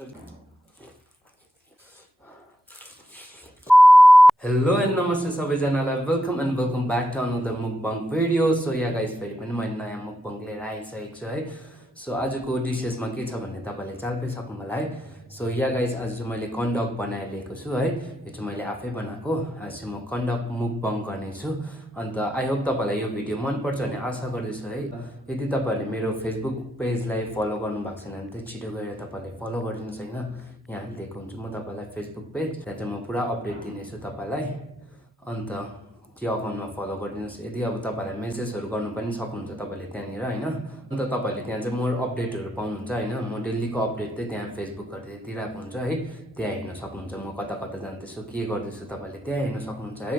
Hello and namaste सबैजनालाई welcome back to another mukbang video so yeah guys फेरि पनि मैले नयाँ मुकबङ लिएर आइसकेको छु है सो आजको डिसेसमा के छ भन्ने तपाईँले चाल पाइसक्नु होला है सो या गाइस आज चाहिँ मैले कन्डक बनाएर ल्याएको छु है यो चाहिँ मैले आफै बनाएको आज चाहिँ म कन्डक मुकबङ गर्नेछु अन्त आई होप तपाईँलाई यो भिडियो मनपर्छ भन्ने आशा गर्दैछु है यदि तपाईँहरूले मेरो फेसबुक पेजलाई फलो गर्नुभएको छैन भने चाहिँ छिटो गएर तपाईँले फलो गरिदिनुहोस् होइन यहाँ दिएको हुन्छु म तपाईँलाई फेसबुक पेज त्यहाँ चाहिँ म पुरा अपडेट दिनेछु तपाईँलाई अन्त त्यो अकाउन्टमा फलो गरिदिनुहोस् यदि अब तपाईँलाई मेसेजहरू गर्नु पनि सक्नुहुन्छ तपाईँले त्यहाँनिर होइन अन्त तपाईँले त्यहाँ चाहिँ मोर अपडेटहरू पाउनुहुन्छ होइन म डेलीको अपडेट चाहिँ त्यहाँ फेसबुकहरू दिइरहेको हुन्छ है त्यहाँ हेर्न सक्नुहुन्छ म कता कता जाँदैछु के गर्दैछु तपाईँले त्यहाँ हेर्न सक्नुहुन्छ है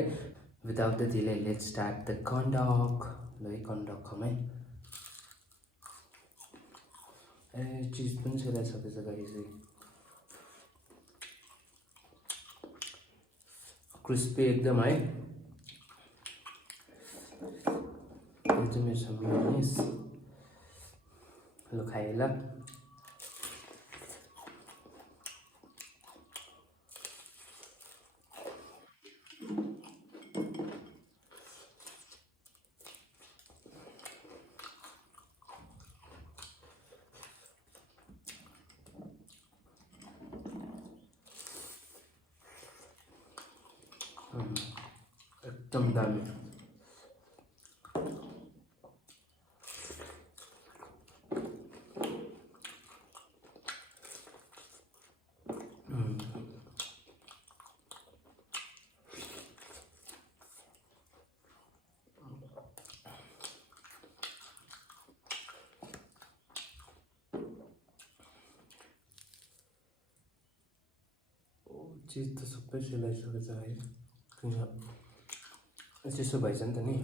without the delay let's start the कन्डक ल है कन्डक खमै ए चिज पनि सेलाइसकेछ गाइस क्रिस्पी एकदम है यो चाहिँ मेरो छ मियोनिज ल खाएँ ल एकदम दामी चिज त सबै सेलाइसकेको छ है किन चिसो भएछ नि त नि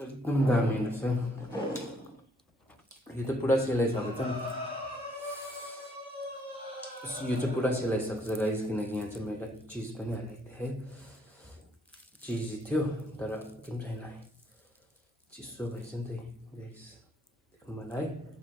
एकदम दामी रहेछ यो त पुरा सेलाइसकेको छ यो चाहिँ पुरा सेलाइसकेको छ गाइस किनकि यहाँ चाहिँ मैले चिज पनि हालेको थिएँ है चिज थियो तर के पनि छैन है चिसो भएछ नि त गाइस देख्नु मलाई है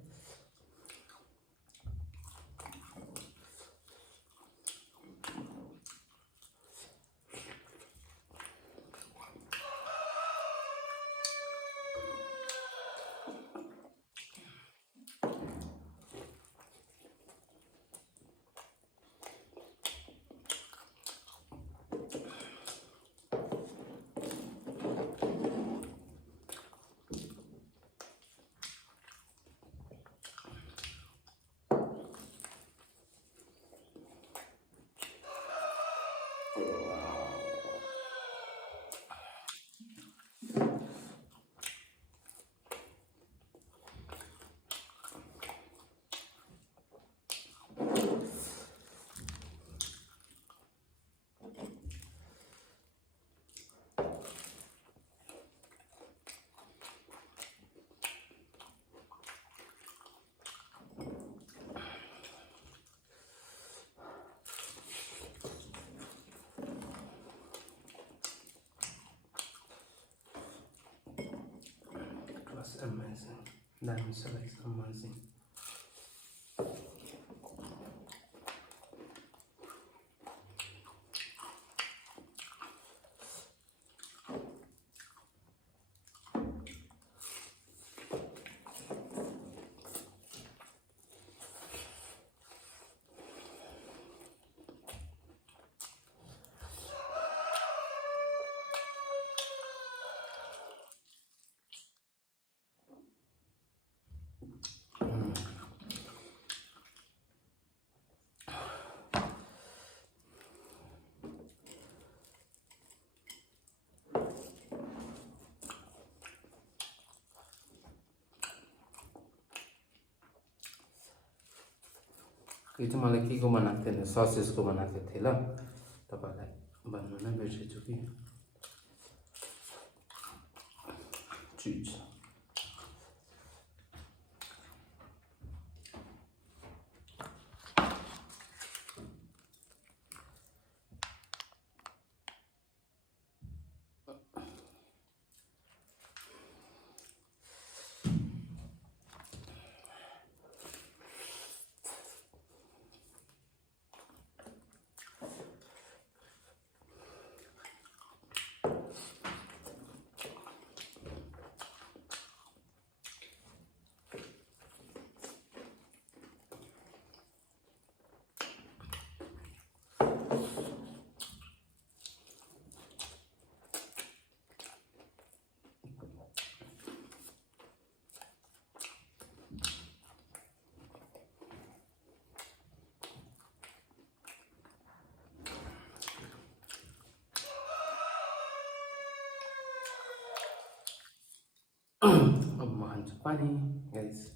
was amazing. That was like amazing. यो चाहिँ मलाई के को बनाएको थिएँ भने ससेसको बनाएको थिएँ ल तपाईँहरूलाई भन्नु नै बिर्सेछु कि चिज अब म खान्छु पानी गाइस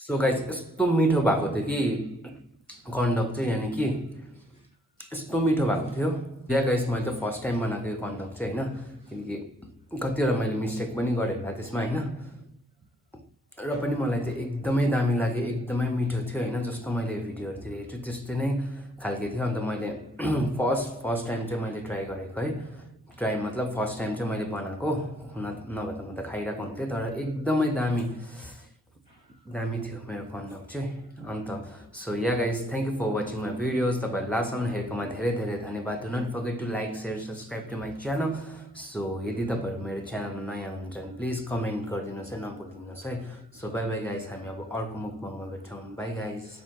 सो गाइस यस्तो मिठो भएको थियो कि कन्डक चाहिँ यानि कि यस्तो मिठो भएको थियो या गाइस मैले त फर्स्ट टाइम बनाएको यो कन्डक चाहिँ होइन किनकि कतिवटा मैले मिस्टेक पनि गरेँ होला त्यसमा होइन र पनि मलाई चाहिँ एकदमै दामी लाग्यो एकदमै मिठो थियो होइन जस्तो मैले भिडियोहरूतिर हेर्छु त्यस्तै नै खालके थियो अन्त मैले फर्स्ट टाइम चाहिँ मैले ट्राई गरेको है ट्राई मतलब फर्स्ट टाइम चाहिँ मैले बनाएको नभए त म त खाइरहेको हुन्थेँ तर एकदमै दामी थियो मेरो कन्डक चाहिँ अन्त so yeah guys thank you for watching my videos तपाईँहरू लास्टसम्म हेरेकोमा धेरै धेरै धन्यवाद do not forget to like share subscribe to my channel so यदि तपाईँहरू मेरो च्यानलमा नयाँ हुनुहुन्छ भने प्लिज कमेन्ट गरिदिनुहोस् है नभुलिदिनुहोस् है सो बाई बाई गाइस हामी अब अर्को मुखमा भेट्छौँ बाई गाइस